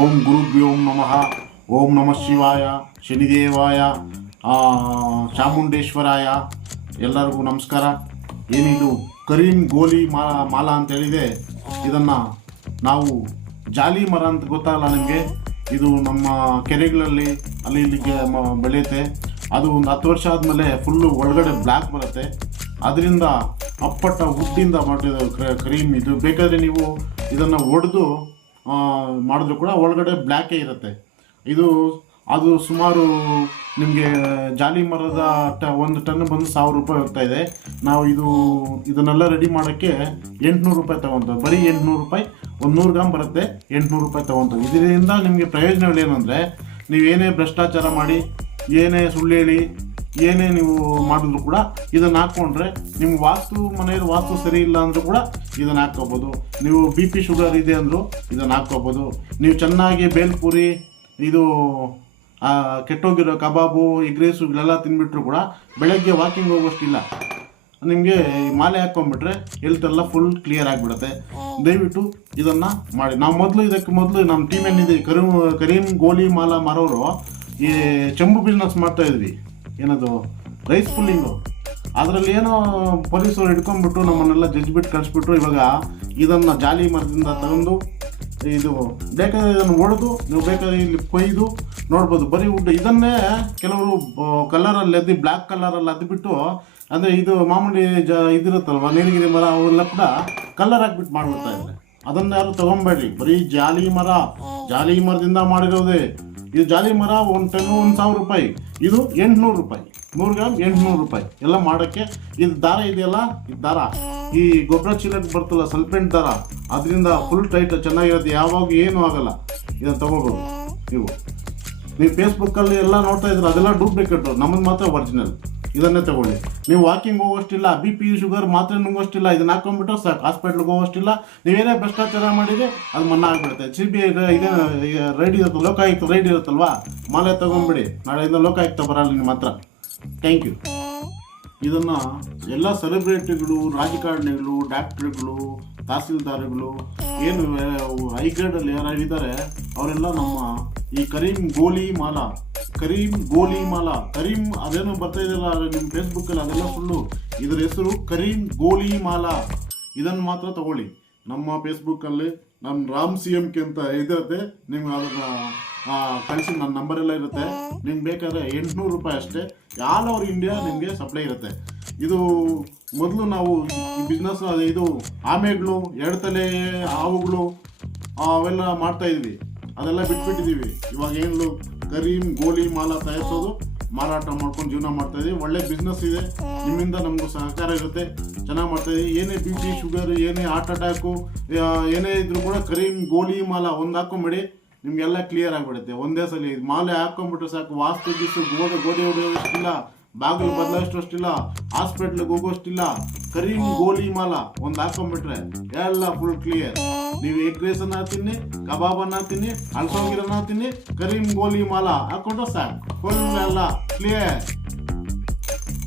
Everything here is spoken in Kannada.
ಓಂ ಗುರುಭ್ಯೋ ನಮಃ. ಓಂ ನಮಃ ಶಿವಾಯ, ಶನಿದೇವಾಯ, ಚಾಮುಂಡೇಶ್ವರಾಯ. ಎಲ್ಲರಿಗೂ ನಮಸ್ಕಾರ. ಏನಿದು ಕರೀಂ ಗೋಲಿ ಮಾಲ ಅಂತ ಹೇಳಿದೆ. ಇದನ್ನು ನಾವು ಜಾಲಿ ಮರ ಅಂತ ಗೊತ್ತಾಗಲ್ಲ ನಿಮಗೆ. ಇದು ನಮ್ಮ ಕೆರೆಗಳಲ್ಲಿ ಅಲ್ಲಿ ಇಲ್ಲಿಗೆ ಬೆಳೆಯುತ್ತೆ. ಅದು ಒಂದು 10 ವರ್ಷ ಆದಮೇಲೆ ಫುಲ್ಲು ಒಳಗಡೆ ಬ್ಲ್ಯಾಕ್ ಬರುತ್ತೆ. ಅದರಿಂದ ಅಪ್ಪಟ್ಟ ವುಡ್ಡಿಂದ ಮಾಡಿದ ಕರೀಂ ಇದು. ಬೇಕಾದರೆ ನೀವು ಇದನ್ನು ಒಡೆದು ಮಾಡಿದ್ರು ಕೂಡ ಒಳಗಡೆ ಬ್ಲ್ಯಾಕೇ ಇರುತ್ತೆ. ಅದು ಸುಮಾರು ನಿಮಗೆ ಜಾಲಿ ಮರದ ಒಂದು ಟನ್ ಬಂದು 1000 ರೂಪಾಯಿ ಹೋಗ್ತಾಯಿದೆ. ನಾವು ಇದನ್ನೆಲ್ಲ ರೆಡಿ ಮಾಡೋಕ್ಕೆ 800 ರೂಪಾಯಿ ತೊಗೊತೀವಿ. ಬರೀ 800 ರೂಪಾಯಿ, 100 ಗ್ರಾಮ್ ಬರುತ್ತೆ, 800 ರೂಪಾಯಿ ತೊಗೊತೀವಿ. ಇದರಿಂದ ನಿಮಗೆ ಪ್ರಯೋಜನಗಳೇನೆಂದರೆ, ನೀವೇನೇ ಭ್ರಷ್ಟಾಚಾರ ಮಾಡಿ, ಏನೇ ಸುಳ್ಳು ಹೇಳಿ, ಏನೇ ನೀವು ಮಾಡಿದ್ರು ಕೂಡ ಇದನ್ನು ಹಾಕ್ಕೊಂಡ್ರೆ ನಿಮ್ಮ ಮನೆಯಲ್ಲಿ ವಾಸ್ತು ಸರಿ ಇಲ್ಲ ಅಂದರೂ ಕೂಡ ಇದನ್ನು ಹಾಕ್ಕೋಬೋದು. ನೀವು BP ಶುಗರ್ ಇದೆ ಅಂದರೂ ಇದನ್ನು ಹಾಕ್ಕೋಬೋದು. ನೀವು ಚೆನ್ನಾಗಿ ಬೇಲ್ಪುರಿ, ಇದು ಕೆಟ್ಟೋಗಿರೋ ಕಬಾಬು, ಎಗ್ ರೈಸು ಇವೆಲ್ಲ ತಿಂದುಬಿಟ್ರು ಕೂಡ ಬೆಳಗ್ಗೆ ವಾಕಿಂಗ್ ಹೋಗೋಷ್ಟಿಲ್ಲ. ನಿಮಗೆ ಮಾಲೆ ಹಾಕ್ಕೊಂಡ್ಬಿಟ್ರೆ ಹೆಲ್ತೆಲ್ಲ ಫುಲ್ ಕ್ಲಿಯರ್ ಆಗಿಬಿಡುತ್ತೆ. ದಯವಿಟ್ಟು ಇದನ್ನು ಮಾಡಿ. ನಾವು ಇದಕ್ಕೆ ಮೊದಲು ನಮ್ಮ ಟೀಮ್ ಏನಿದೆ, ಕರೀಂ ಗೋಲಿ ಮಾಲ ಮಾರೋರು ಈ ಚೆಂಬು ಬಿಸ್ನೆಸ್ ಮಾಡ್ತಾಯಿದ್ವಿ. ಏನದು ರೈಸ್ ಪುಲ್ಲಿಂಗು. ಅದರಲ್ಲಿ ಏನೋ ಪೊಲೀಸರು ಹಿಡ್ಕೊಂಡ್ಬಿಟ್ಟು ನಮ್ಮನ್ನೆಲ್ಲ ಜಜ್ಬಿಟ್ಟು ಕಳಿಸ್ಬಿಟ್ರು. ಇವಾಗ ಇದನ್ನು ಜಾಲಿ ಮರದಿಂದ ತಗೊಂಡು ಇದು ಬೇಕಾದ್ರೆ ಇದನ್ನು ಒಡೆದು ನೀವು ಬೇಕಾದ್ರೆ ಇಲ್ಲಿ ಕೊಯ್ದು ನೋಡ್ಬೋದು. ಬರೀ ವುಡ್ ಇದನ್ನೇ ಕೆಲವರು ಕಲರಲ್ಲಿ ಅದ್ದಿ, ಬ್ಲ್ಯಾಕ್ ಕಲರಲ್ಲಿ ಅದ್ಬಿಟ್ಟು, ಅಂದರೆ ಇದು ಮಾಮೂಲಿ ಇದಿರುತ್ತಲ್ವ ನೀಲಗಿರಿ ಮರ, ಅವೆಲ್ಲ ಕೂಡ ಕಲರ್ ಹಾಕ್ಬಿಟ್ಟು ಮಾಡಿಬಿಡ್ತಾ ಇದ್ದಾರೆ. ಅದನ್ನು ಯಾರು ತೊಗೊಬೇಡ್ರಿ. ಬರೀ ಜಾಲಿ ಮರದಿಂದ ಮಾಡಿರೋದೇ. ಇದು ಜಾಲಿ ಮರ 1 ಟನ್ನು 1000 ರೂಪಾಯಿ, ಇದು 800 ರೂಪಾಯಿ, 100 ಗ್ರಾಮ್ 800 ರೂಪಾಯಿ ಎಲ್ಲ ಮಾಡೋಕ್ಕೆ. ಇದು ದಾರ ಇದೆಯಲ್ಲ, ಇದು ದಾರ ಈ ಗೊಬ್ಬರ ಚೀಲಕ್ಕೆ ಬರ್ತಲ್ಲ, ಸಲ್ಪೆಂಟ್ ದಾರ, ಅದರಿಂದ ಫುಲ್ ಟೈಟ್ ಚೆನ್ನಾಗಿರುತ್ತೆ. ಯಾವಾಗ ಏನೂ ಆಗಲ್ಲ. ಇದನ್ನು ತೊಗೋಬೋದು. ನೀವು ಫೇಸ್ಬುಕ್ಕಲ್ಲಿ ಎಲ್ಲ ನೋಡ್ತಾ ಇದ್ರೆ ಅದೆಲ್ಲ ಡೂಪ್ಲಿಕೇಟು, ನಮ್ಮದು ಮಾತ್ರ ಒರಿಜಿನಲ್. ಇದನ್ನೇ ತಗೊಳ್ಳಿ. ನೀವು ವಾಕಿಂಗ್ ಹೋಗೋಷ್ಟಿಲ್ಲ, BP ಶುಗರ್ ಮಾತ್ರೆ ನುಂಗೋಷ್ಟಿಲ್ಲ, ಇದನ್ನ ಹಾಕೊಂಡ್ಬಿಟ್ಟು ಸಾಕು. ಹಾಸ್ಪಿಟ್ಲಿಗೆ ಹೋಗೋಷ್ಟಿಲ್ಲ. ನೀವೇನೇ ಭ್ರಷ್ಟಾಚಾರ ಮಾಡಿದರೆ ಅದು ಮನ್ನಾ ಆಗಿಬಿಡುತ್ತೆ. CBI ಇದೇ ರೈಡ್ ಇರುತ್ತೆ, ಲೋಕಾಯುಕ್ತ ರೈಡ್ ಇರುತ್ತಲ್ವಾ, ಮಾಲೆ ತೊಗೊಂಬಿಡಿ. ನಾಳೆಯಿಂದ ಲೋಕಾಯುಕ್ತ ಬರಲ್ಲ ನಿಮ್ಮ ಹತ್ರ. Thank you. ಇದನ್ನು ಎಲ್ಲ ಸೆಲೆಬ್ರಿಟಿಗಳು, ರಾಜಕಾರಣಿಗಳು, ಡಾಕ್ಟ್ರುಗಳು, ತಹಸೀಲ್ದಾರ್ಗಳು, ಏನು ಹೈಗ್ರೇಡಲ್ಲಿ ಯಾರಿದ್ದಾರೆ ಅವರೆಲ್ಲ ನಮ್ಮ ಈ ಕರೀಂ ಗೋಲಿ ಮಾಲ ಅದೇನೋ ಬರ್ತಾ ಇದೆಯಲ್ಲ ನಿಮ್ಮ ಫೇಸ್ಬುಕ್ಕಲ್ಲಿ, ಅದೆಲ್ಲ ಸುಳ್ಳು. ಇದರ ಹೆಸರು ಕರೀಂ ಗೋಲಿ ಮಾಲ. ಇದನ್ನು ಮಾತ್ರ ತಗೊಳ್ಳಿ. ನಮ್ಮ ಫೇಸ್ಬುಕ್ಕಲ್ಲಿ ನಮ್ಮ ರಾಮ್ CMK ಅಂತ ಇದಿರುತ್ತೆ. ನಿಮ್ಗೆ ಅದನ್ನು ಕಳಿಸಿ, ನನ್ನ ನಂಬರೆಲ್ಲ ಇರುತ್ತೆ. ನಿಮ್ಗೆ ಬೇಕಾದರೆ 800 ರೂಪಾಯಿ ಅಷ್ಟೇ. ಆಲ್ ಓವರ್ ಇಂಡಿಯಾ ನಿಮಗೆ ಸಪ್ಲೈ ಇರುತ್ತೆ. ಇದು ಮೊದಲು ನಾವು ಈ ಬಿಸ್ನೆಸ್, ಇದು ಆಮೆಗಳು, 2 ತಲೆ ಹಾವುಗಳು ಅವೆಲ್ಲ ಮಾಡ್ತಾಯಿದ್ವಿ. ಅದೆಲ್ಲ ಬಿಟ್ಬಿಟ್ಟಿದ್ದೀವಿ. ಇವಾಗ ಏನು ಕರೀಂ ಗೋಲಿ ಮಾಲ ತಯಾರಿಸೋದು, ಮಾರಾಟ ಮಾಡ್ಕೊಂಡು ಜೀವನ ಮಾಡ್ತಾಯಿದ್ದೀವಿ. ಒಳ್ಳೆ ಬಿಸ್ನೆಸ್ ಇದೆ. ನಿಮ್ಮಿಂದ ನಮಗೂ ಸಹಕಾರ ಇರುತ್ತೆ. ಚೆನ್ನಾಗಿ ಮಾಡ್ತಾಯಿದ್ದೀವಿ. ಏನೇ BP ಶುಗರ್, ಏನೇ ಹಾರ್ಟ್ ಅಟ್ಯಾಕು, ಏನೇ ಇದ್ರೂ ಕೂಡ ಕರೀಂ ಗೋಲಿ ಮಾಲ ಒಂದು ಹಾಕೊಂಬಿಡಿ, ನಿಮಗೆಲ್ಲ ಕ್ಲಿಯರ್ ಆಗಿಬಿಡುತ್ತೆ ಒಂದೇ ಸಲ. ಮಾಲೆ ಹಾಕ್ಕೊಂಬಿಟ್ರೆ ಸಾಕು. ವಾಸ್ತು ಗೀಸು ಗೋಡೆ ಹೊಡೆಯೋಷ್ಟಿಲ್ಲ, ಬಾಗಿಲು ಬದಲಾಯಿಸೋಷ್ಟಿಲ್ಲ, ಹಾಸ್ಪಿಟ್ಲಿಗೆ ಹೋಗೋಷ್ಟಿಲ್ಲ. ಕರೀಂ ಗೋಲಿ ಮಾಲ ಒಂದು ಹಾಕೊಂಡ್ಬಿಟ್ರೆ ಎಲ್ಲ ಫುಲ್ ಕ್ಲಿಯರ್. ನೀವು ಎಗ್ ರೈಸನ್ನ ತಿನ್ನಿ, ಕಬಾಬನ್ನ ತಿನ್ನಿ, ಅಲ್ಸೋಗಿರನ್ನ ತಿನ್ನಿ, ಕರೀಂ ಗೋಲಿ ಮಾಲ ಹಾಕೊಂಡ್ರೆ ಸಾಕು, ಫುಲ್ ಎಲ್ಲ ಕ್ಲಿಯರ್.